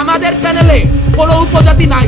আমাদের প্যানেলে কোনো উপজাতি নাই।